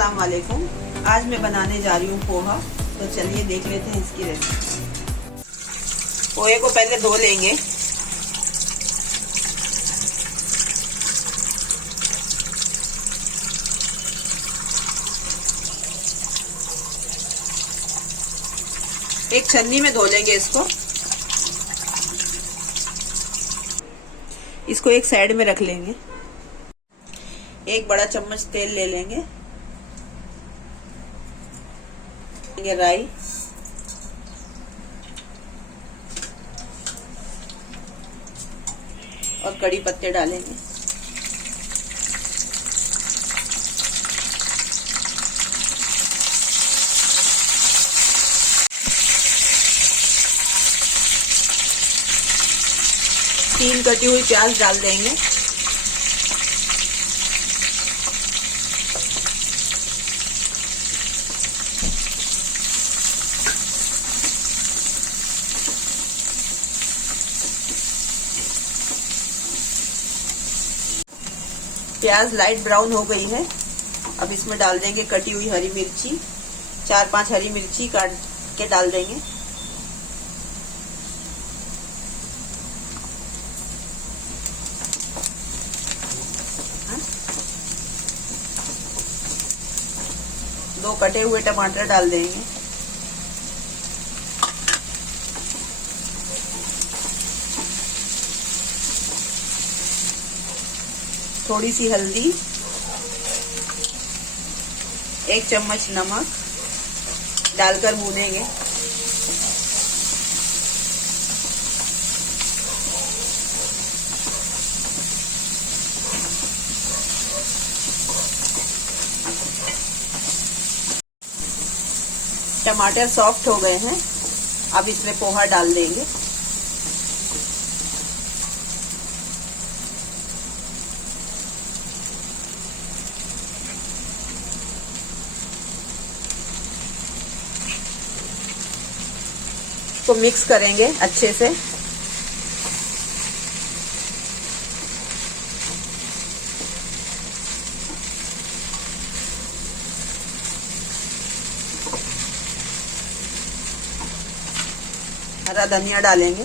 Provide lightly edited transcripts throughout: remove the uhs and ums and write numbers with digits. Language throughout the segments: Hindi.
अस्सलाम वालेकुम। आज मैं बनाने जा रही हूँ पोहा। तो चलिए देख लेते हैं इसकी रेसिपी। पोहे को पहले धो लेंगे। एक छन्नी में धो लेंगे इसको एक साइड में रख लेंगे। एक बड़ा चम्मच तेल ले लेंगे। राई, और कड़ी पत्ते डालेंगे। तीन कटी हुई प्याज डाल देंगे। प्याज लाइट ब्राउन हो गई है। अब इसमें डाल देंगे कटी हुई हरी मिर्ची। 4-5 हरी मिर्ची काट के डाल देंगे। दो कटे हुए टमाटर डाल देंगे। थोड़ी सी हल्दी, 1 चम्मच नमक डालकर भूनेंगे। टमाटर सॉफ्ट हो गए हैं। अब इसमें पोहा डाल देंगे। इसको मिक्स करेंगे अच्छे से। हरा धनिया डालेंगे।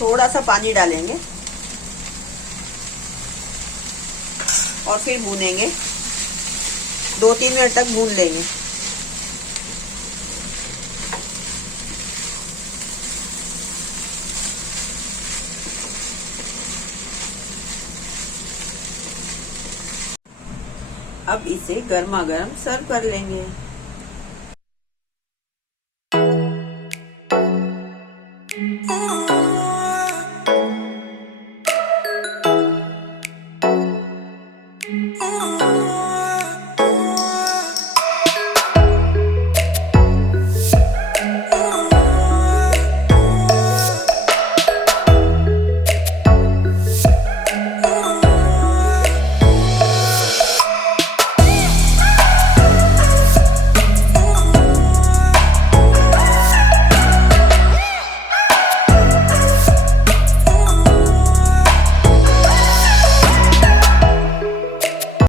थोड़ा सा पानी डालेंगे और फिर भूनेंगे। 2-3 मिनट तक भून लेंगे। अब इसे गर्मा गर्म सर्व कर लेंगे।